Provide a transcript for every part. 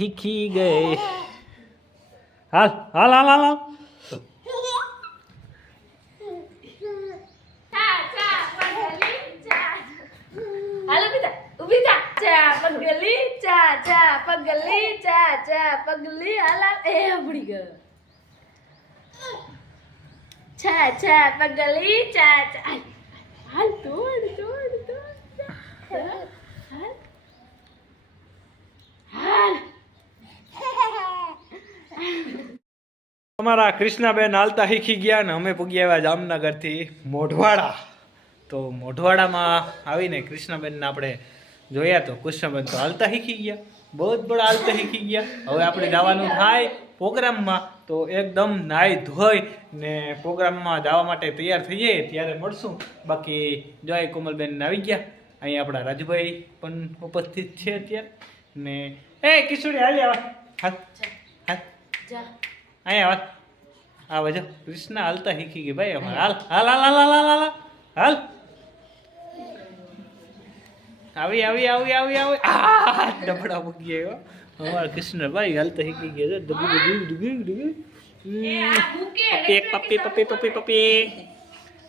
હીખી ગઈ. હાલ હાલ હાલ હાલ હાલ. હાલો બેટા ઊભી થા. ચા પગલી ચા ચા પગલી ચા ચા પગલી હાલા એ ભડી ગયો. ચા ચા પગલી ચા ચા હાલ તોડ તોડ તોડ હાલ હાલ. અમારા કૃષ્ણાબેન હાલતા શીખી ગયા ને અમે પૂગી આવ્યા જામનગરથી મોઢવાડા. તો મોઢવાડામાં આવીને કૃષ્ણાબેનને આપણે જોયા તો કૃષ્ણાબેન તો હાલતા શીખી ગયા, બહુ જ બડા હાલતા શીખી ગયા. હવે આપણે જવાનું થાય પ્રોગ્રામમાં, તો એકદમ નાહી ધોઈ ને પ્રોગ્રામમાં જવા માટે તૈયાર થઈ જઈએ ત્યારે મળશું. બાકી જોઈ કોમલબેન આવી ગયા, અહીં આપણા રાજભાઈ પણ ઉપસ્થિત છે અત્યારે. ને એ કિશોરી હાલ આવા હાલ હાલ અહીંયા આવા જો કૃષ્ણ હાલતા શીખી ગઈ ભાઈ અમારે. હાલ હાલ હાલ હાલ હાલ હાલ હાલ આવી આવી આવી આવી આવી આ ડબડા મૂકી આવ્યો અમારા કૃષ્ણ ભાઈ હાલતા શીખી ગયા છે. પપ્પી પપ્પી પપ્પી પપ્પી.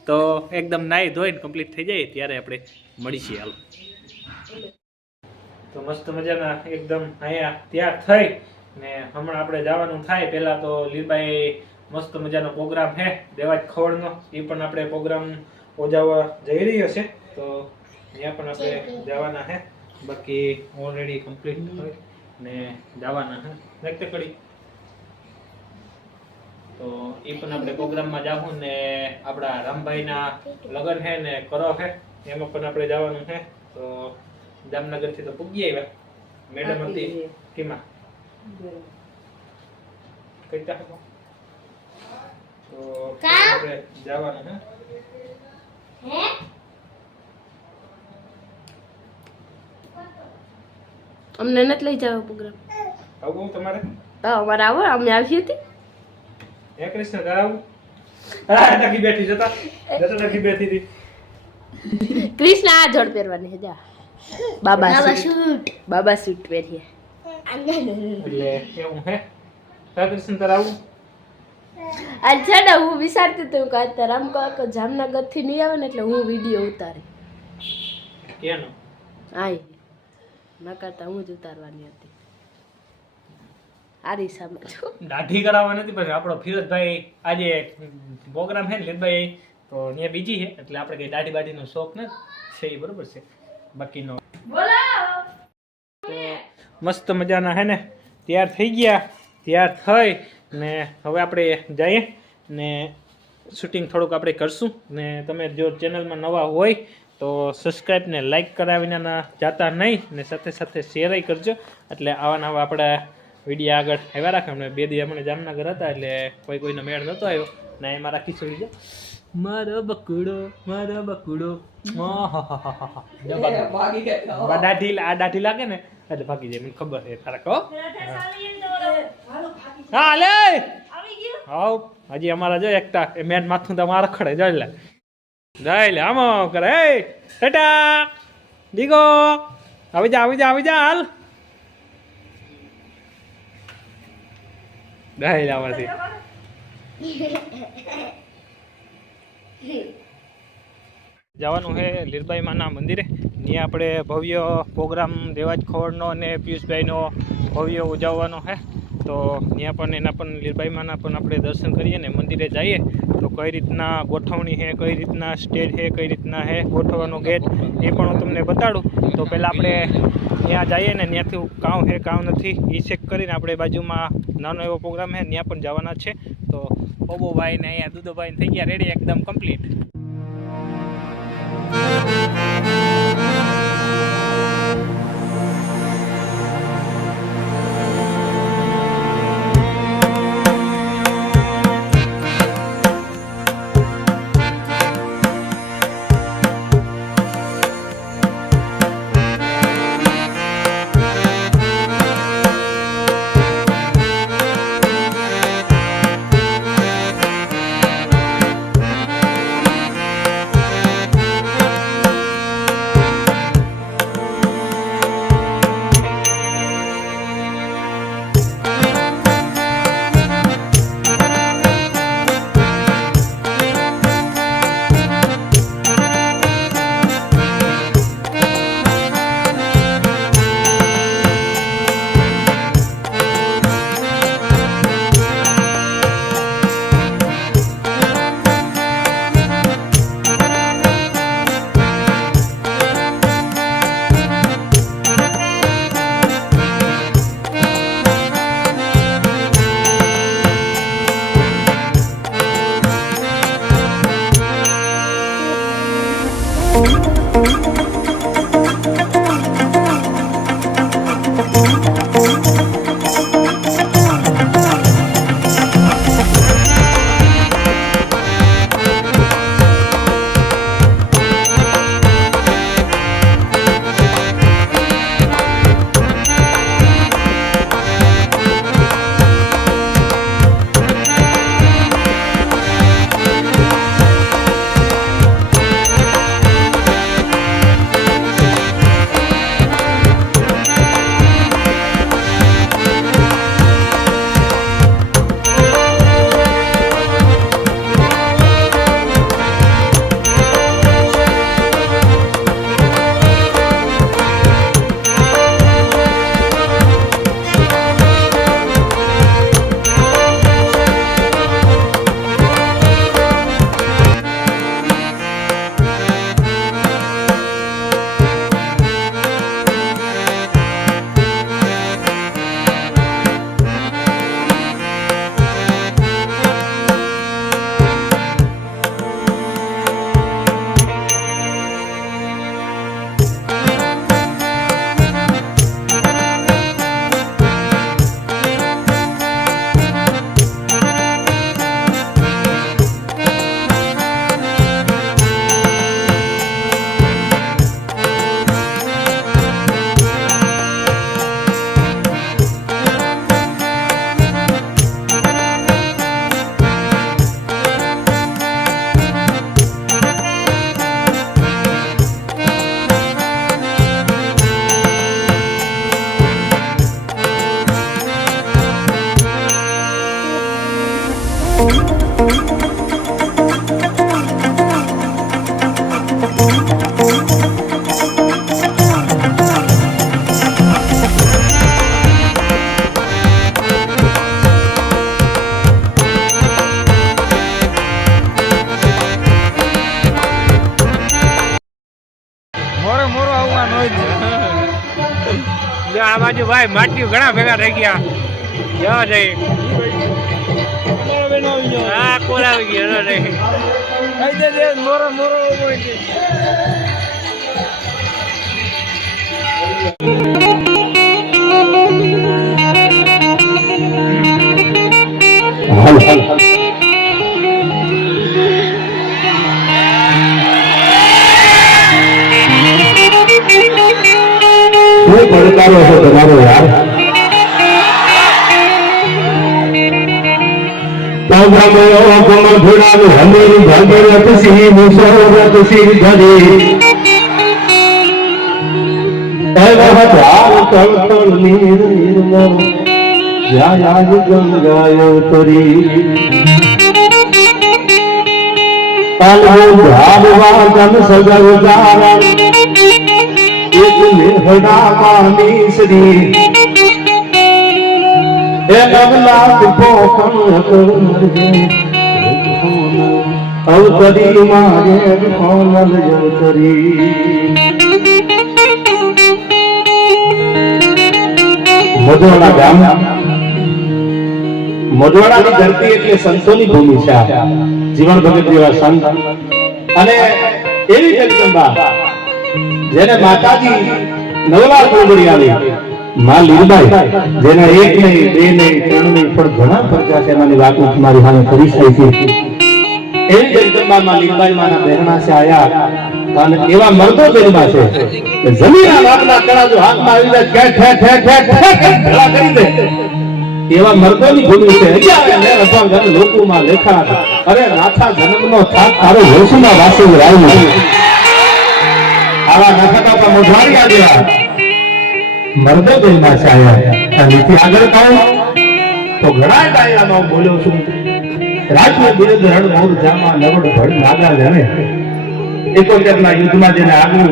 તો એકદમ નાહી ધોઈને કમ્પ્લીટ થઈ જાય ત્યારે આપણે મળીશું. હાલો તો મસ્ત મજાના એકદમ અહીંયા તૈયાર થઈ ને હમણાં આપણે જવાનું થાય. પહેલા તો લીરબાઈ મસ્ત મજાનો પ્રોગ્રામ છે દેવાજ ખવડનો, એ પણ આપણે પ્રોગ્રામ ઓજાવવા જઈ રહ્યો છે. તો ત્યાં પણ આપણે જવાના છે. બાકી ઓલરેડી કમ્પ્લીટ હોય ને જવાના છે દેખતે કરી. તો એ પણ આપણે પ્રોગ્રામમાં જાવું ને આપણા રામભાઈના લગ્ન છે ને કરો છે એમાં પણ આપણે જવાનું છે. તો જામનગરથી તો પૂગી આવ્યા. મેડમ હતી કેમાં કઈતા હતો તો આપણે જવાનું હે. અમને નથી લઈ જાવ પ્રોગ્રામ. આવું તમારે? હા અમારે આવો, અમે આવી હતી. હે કૃષ્ણ કરાવું? હા ટકી બેઠી જતા જતા ટકી બેઠી હતી. કૃષ્ણ આ જોડ પહેરવાની છે. જા બાબા સૂટ, બાબા સૂટ પહેરીએ એટલે એવું હે. હા કૃષ્ણ કરાવું? અચ્છા ને હું વિચારતી હતી કે અત્યારે આમ કહો જામનગર થી નહીં આવે ને એટલે હું વિડીયો ઉતારી. કેનો? આય ના કરતા હું જ ઉતારવાની હતી. આરી સામે દાઢી કરાવવા નથી પછી આપણો ફિરોજભાઈ આજે પ્રોગ્રામ છે ને લીધભાઈ તો ત્યાં બીજી છે એટલે આપણે કઈ દાઢી બાઢીનો શોખ નથી છે એ બરોબર છે. બાકીનો તો મસ્ત મજાના હે ને તૈયાર થઈ ગયા. તૈયાર થઈ ને હવે આપણે જઈએ ને શૂટિંગ થોડુંક આપણે કરશું. ને તમે જો ચેનલમાં નવા હોય તો સબસ્ક્રાઈબ ને લાઈક કરાવીને જાતા નહીં ને સાથે સાથે શેર કરજો. એટલે આવા નવા આપણા વિડીયો આગળ આવ્યા રાખે. હમણાં 2 દી હમણાં જામનગર હતા એટલે કોઈનો મેળ નહોતો આવ્યો ને એમાં રાખી છોડી દો મારો બકુડો દાઢી લાગે ને એટલે ભાગી જાય. મને ખબર છે તારા કહો. હા લે હાવ હજી અમારા જો એકતા એ મેન માથું તો મારા ખડે જોઈ લે આમ કરે. એ ટાટા દીગો આવી જા હાલ ગાય લાવવાથી જવાનું છે લીરબાઈ માના મંદિરે. ત્યાં આપણે ભવ્ય પ્રોગ્રામ દેવાજ ખવડનો અને પિયુષભાઈનો ભવ્ય ઉજવવાનો છે. તો ત્યાં પણ એના પણ લીરબાઈ માના પણ આપણે દર્શન કરીએ ને મંદિરે જઈએ તો કઈ રીતના ગોઠવણી છે, કઈ રીતના સ્ટેજ છે, કઈ રીતના છે ગોઠવવાનો ગેટ એ પણ હું તમને બતાડું. તો પહેલાં આપણે ત્યાં જઈએ ને ત્યાંથી કામ છે કામ નથી એ ચેક કરીને આપણે બાજુમાં નાનો એવો પ્રોગ્રામ છે ત્યાં પણ જવાના છે. તો ઓબોભાઈ ને અહીંયા દુદોભાઈ થઈ ગયા રેડી એકદમ કમ્પ્લીટ. બાજુ ભાઈ માટીઓ ઘણા ભેગા થઈ ગયા જવા જઈ હા કોલ આવી ગયો મોરો મોરો પડકારો છે તમારો યાર કમળ ઘોડાનું હમેરું ભાગરત સિંહ મુસરત સિંહ ધરી તળ નીર નિર્મળ જ્યાં ગંગાયો તરી ભાગવા જન સગવતારા એક નિર્ભડા માની શ્રી એ અવલાદ પોખણ અવતરી મારે કોમલ જવતરી મોજવાડા ગામ મોજવાડાની ધરતી એટલે સંતોની ભૂમિ છે જીવન ભગત જેવા સંત અને એવી જગદંબા જેને માતાજી નવલા કુંવરી આવી માં લીલબાઈ જેને એક નહીં બે નહીં ત્રણ નહીં પણ ઘણા પ્રજા છે એમાંની વાતો તમારી સામે કરી છે એવી જગદંબા માં લીલબાઈ માના બહેરણા છે આયા અને એવા મર્દો જન્મા છે કે જમીનના વાતના કળા જો હાથમાં આવી જાય ઠે ઠે ઠે ઠે ઠે ભલા કરી દે એવા મર્દોની ભૂમિ છે હજાર ને રફા ઘર લોકોમાં લેખા અરે નાથા જન્મનો થાક તારો હોશમાં વાસે રાયું આવા નખતા મોઢવાડી આવ્યા મર્દો જન્મા છે આયા અને થી આગળ કહું તો ઘણા ડાયરામાં બોલ્યો છું રાજ્ય બિરદ રણ મોર જામા નવડ ભડ નાગા જણે 71 ના યુદ્ધમાં જેને આગળ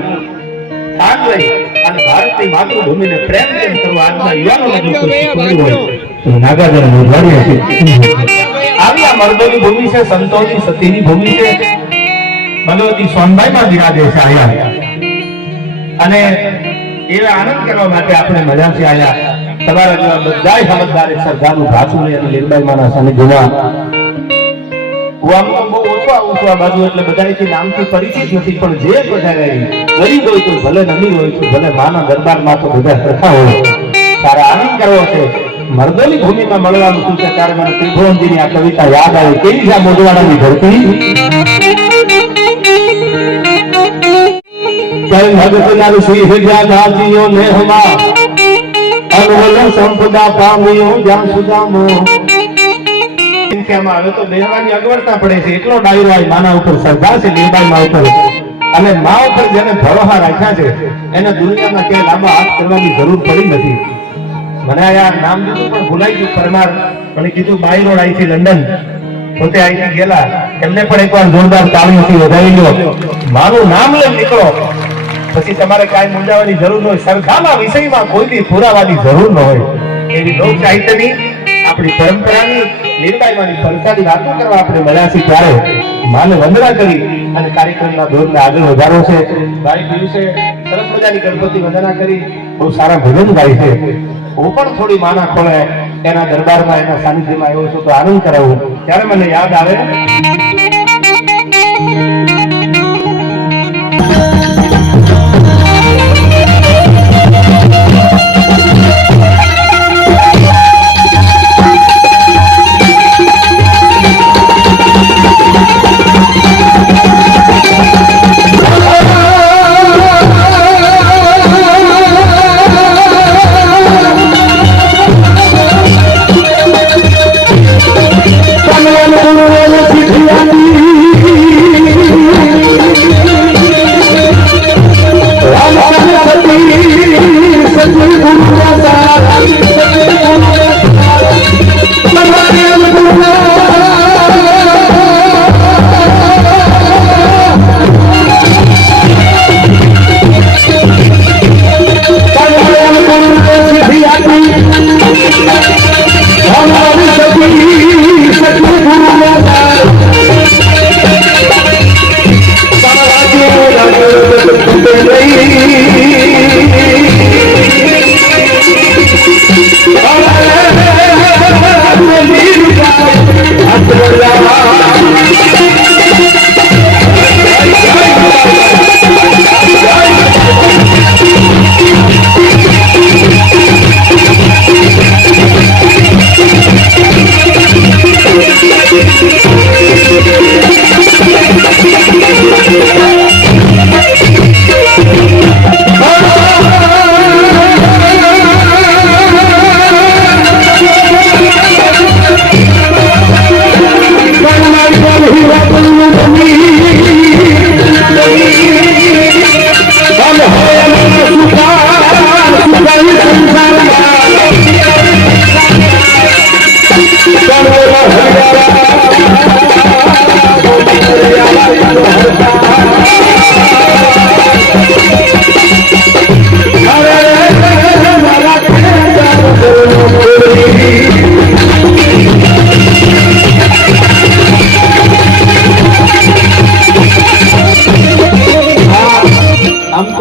ભાગ લઈ અને ભારતની માતૃભૂમિને પ્રેમ કેમ કરવા આજના યુવાનોને જો કોઈ શીખવાડ્યું હોય તો નાગાજન મોઢવાડી હશે આવી આ મર્દોની ભૂમિ છે સંતોની સતીની ભૂમિ છે ભગવતી સોનબાઈમાં બિરાજે છે આયા અને એવા આનંદ કરવા માટે આપણે મજાથી આયા તમારા જેવા બધાય સમજદાર એક સરદારનું ભાષું લઈ અને લીલબાઈ માના સાનિધ્યમાં હું બહુ ઓછો આવું છું આ બાજુ એટલે બધાથી નામથી પરિચિત નથી પણ જે બધા ગરીબ હોય તો ભલે અમીર હોય તો ભલે માના દરબારમાં તો બધા સરખા હોય તારે આનંદ કરવો છે મર્દોની ભૂમિમાં મળવાનું શું છે ત્યારે મને ત્રિભુવનજીની આ કવિતા યાદ આવી કેવી છે આ મોઢવાડાની ધરતી કઈ ભગતના શ્રી વિદ્યાધાજીઓ નેહમાં અનવલ સંપદા પામ્યો જ્યાં સુદામો સંખ્યામાં હવે તો બેહવાની અગવડતા પડે છે એટલો ડાયરો આ માના ઉપર શ્રદ્ધા છે લીલબાઈ માં ઉપર અને મા ઉપર જેને ભરોસા રાખ્યા છે એને દુનિયામાં ક્યાંય લાંબા હાથ કરવાની જરૂર પડી નથી મને આ નામ દીધું પણ ભૂલાઈ ગયું પરમાર મને કીધું બાય રોડ અહીંથી લંડન પોતે અહીંથી ગયેલા એમને પણ એકવાર જોરદાર તાળીઓથી વધાવી લો મારું નામ લઈ નીકળો પછી તમારે કાંઈ મૂંઝાવાની જરૂર ન હોય સરખાના વિષયમાં કોઈ બી પુરાવાની જરૂર ન હોય એવી લોક સાહિત્યની આપણી પરંપરાની લીલબાઈમાંની ફરસાની વાતો કરવા આપણે મળ્યા છીએ ત્યારે માને વંદના કરી અને કાર્યક્રમના દોરને આગળ વધારો છે ભાઈ દિવસે સરસ મજાની ગણપતિ વંદના કરી બહુ સારા ભજન ગાય છે હું પણ થોડી માના ખોળે એના દરબારમાં એના સાનિધ્યમાં આવ્યો છું તો આનંદ કરાવું ત્યારે મને યાદ આવે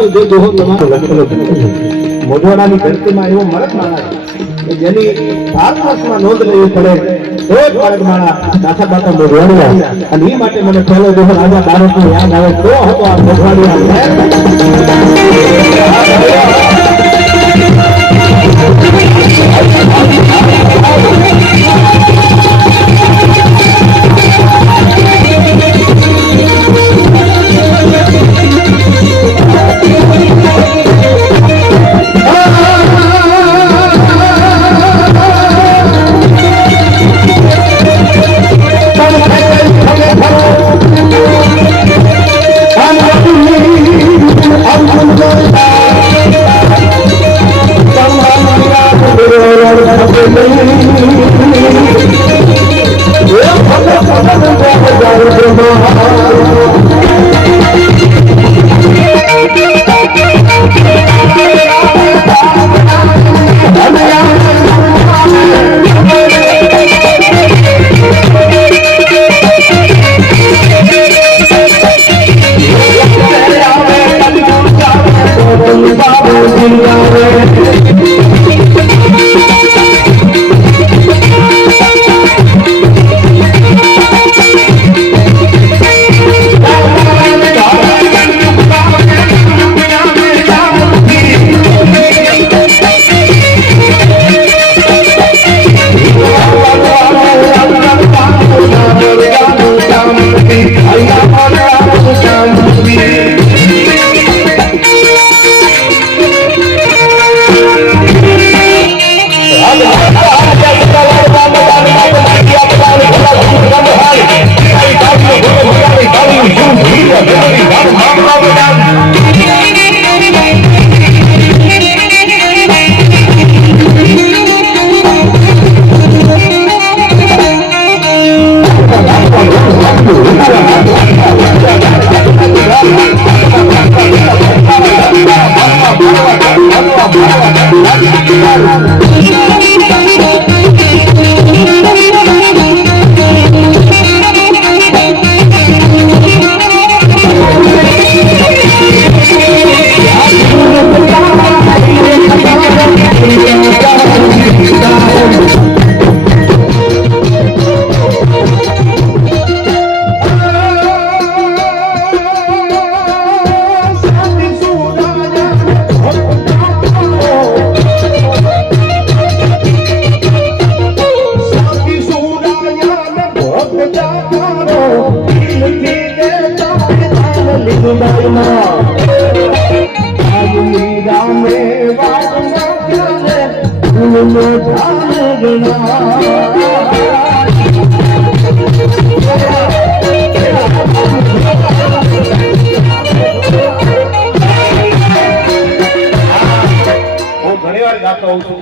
જો દોહો તમારો લખેલો છે મોઢવાડાની ધરતીમાં એવો મળદ માણસ કે જેની આત્મસમાં નોંધ લેવી પડે તો જ મળદ માણા દાખા દાખા મોઢવાડિયા અને એ માટે મને પહેલો દોહો રાજા બારોટનો યાદ આવે તો હતો આ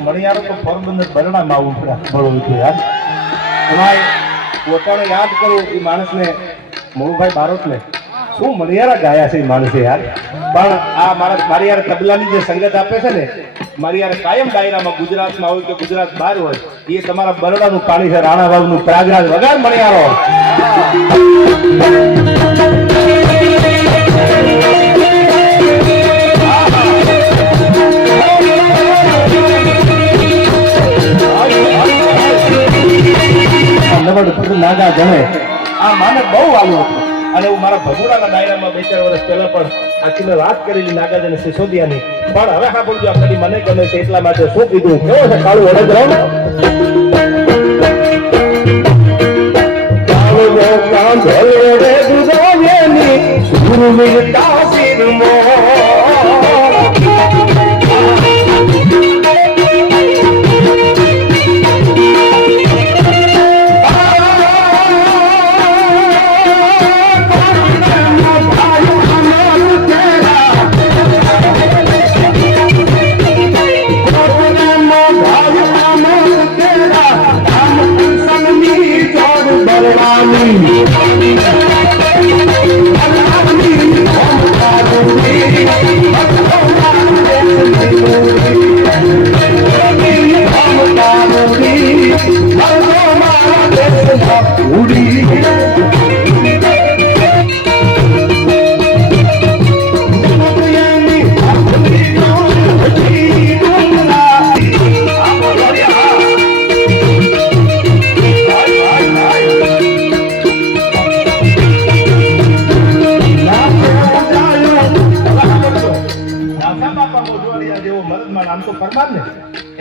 મણિયારો તો પોરબંદર બરડામાં આવું પડે યાર તમારે પોતાને યાદ કરવું એ માણસને મોહભાઈ બારોટને શું મણિયારા ગાયા છે એ માણસે યાર પણ આ માણસ મારી યાર તબલાની જે સંગત આપે છે ને મારી યાર કાયમ ડાયરામાં ગુજરાતમાં હોય કે ગુજરાત બહાર હોય એ તમારા બરડાનું પાણી છે રાણા બાબુનું પ્રાગરાજ વગાડ મણિયારો પડ પછી નાગા જણે આ માને બહુ આવ્યું હતું અને હું મારા ભગુડાના દાયરામાં 2-4 વર્ષ પહેલા પણ આખી વાત કરેલી નાગાજન સિસોદિયાની પણ હવે હા બોલજો આ કડી મને ગમે છે એટલા માટે શું કીધું કેવો છે કાળું વડોદરા કામ ભલે રે ગુજાવેની સુરવીરતા શિરમો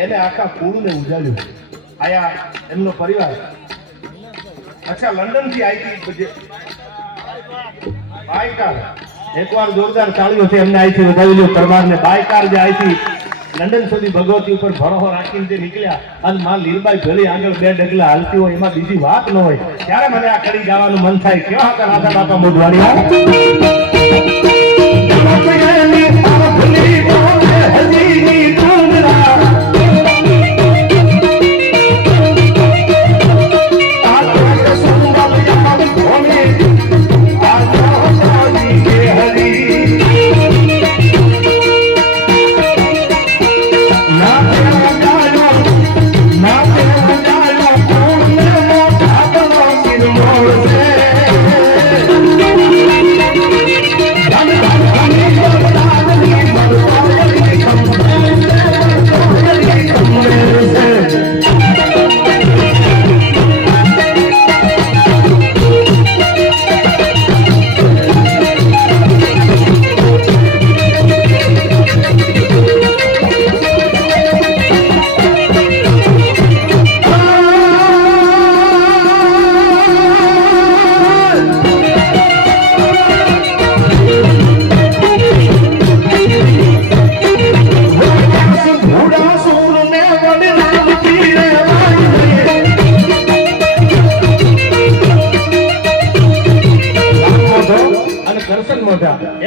એને આખા કુળને ઉજાડ્યું આયા એમનો પરિવાર અચ્છા લંડન થી આવી બાયકાર એકવાર જોરદાર તાળીઓ છે એમને અહીંથી વધાવી લ્યો પરમારને બાયકાર જે અહીંથી લંડન સુધી ભગવતી ઉપર ભરોસો રાખીને જે નીકળ્યા અને માં લીલબાઈ ભલે આગળ 2 ડગલા હાલતી હોય એમાં બીજી વાત ન હોય ત્યારે મને આ કડી ગાવાનું મન થાય કેવા હતા રાધા બાપા મોઢવાડિયા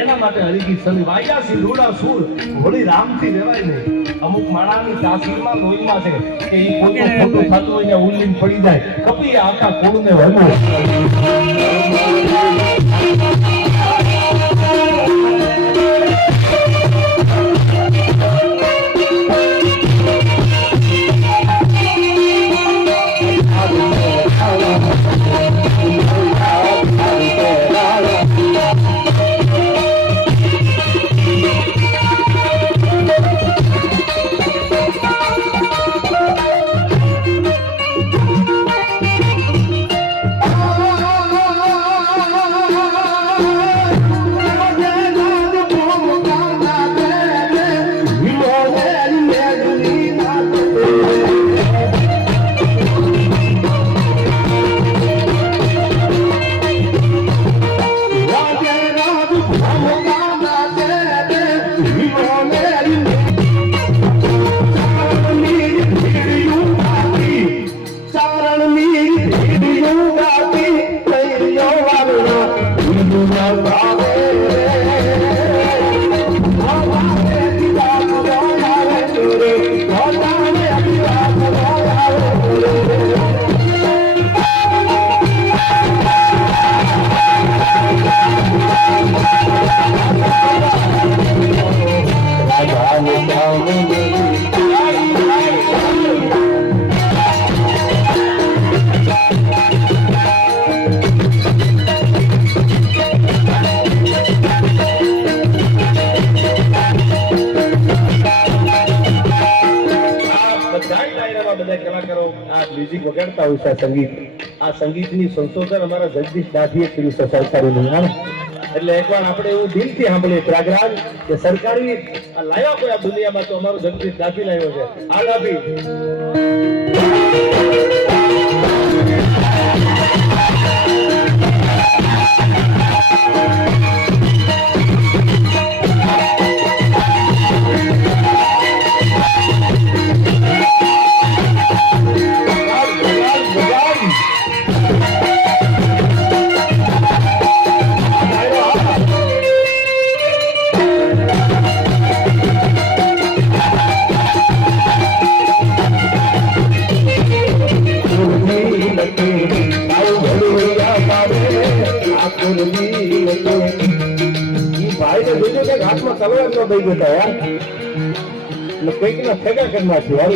એના માટે હરિગી સંગ વાયા સિંધુડા સૂર હોળી રામથી લેવાય નહીં અમુક માણાની તાસીરમાં લોહીમાં છે કે ઈ પોતે ખોટું થતું હોય ને ઉલ્લીન પડી જાય કપી આખા કુળને વરમો કલાકારો આ મ્યુઝિક વગાડતા હોય છે, આ સંગીત, આ સંગીતની સંશોધન અમારા જગદીશ દાઢીએ કર્યું છે સરકારી નિયમ. એટલે એકવાર આપણે એવું દિલથી સાંભળીએ ત્રાગરાજ કે સરકારી આ લાવ્યા કોઈ આ દુનિયામાં તો અમારો જગદીશ દાઢી લાવ્યો છે. આ દાઢી હાથમાં તલવાર ન દઈ દેતા યાર, કઈક ના ફેગા કરી નાખ્યું.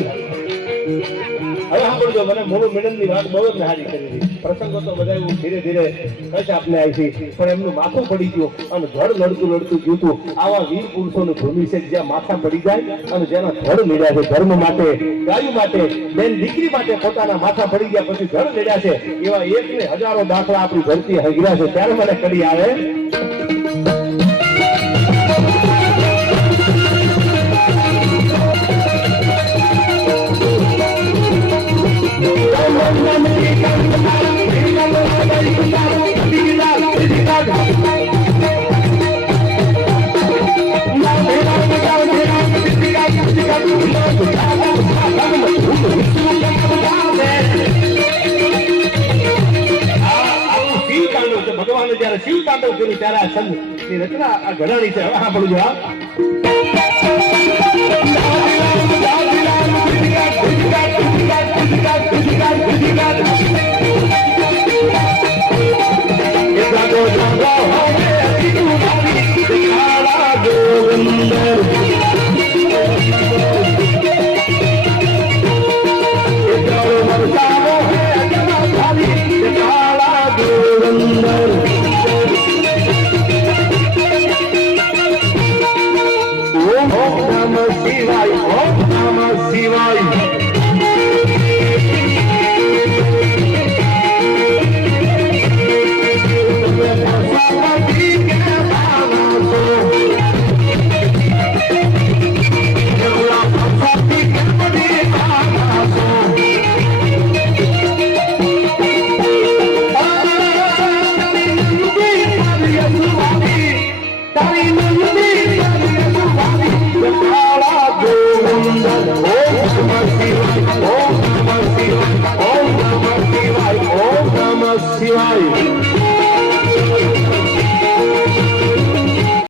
હવે સાંભળજો, મને મોડું મેડમની વાત બહુ જ સારી કરી હતી. પ્રસંગો તો બધા એવું ધીરે ધીરે કશ આપને આવી છે, પણ એમનું માથું પડી ગયું અને ધડ લડતું લડતું ગયું હતું. આવા વીર પુરુષોની ભૂમિ છે જ્યાં માથા પડી જાય અને જેના ધડ લડ્યા છે ધર્મ માટે, ગાયું માટે, બેન દીકરી માટે પોતાના માથા પડી ગયા પછી ધડ લડ્યા છે, એવા એક ને હજારો દાખલા આપણી ધરતી હગર્યા છે. ત્યારે મને કરી આવે ભગવાને જયારે શિવ તાંડવ કર્યું ત્યારે આ છંદ ની રચના આ ઘડાણી છે. હવે સાંભળજો આ શિવાય.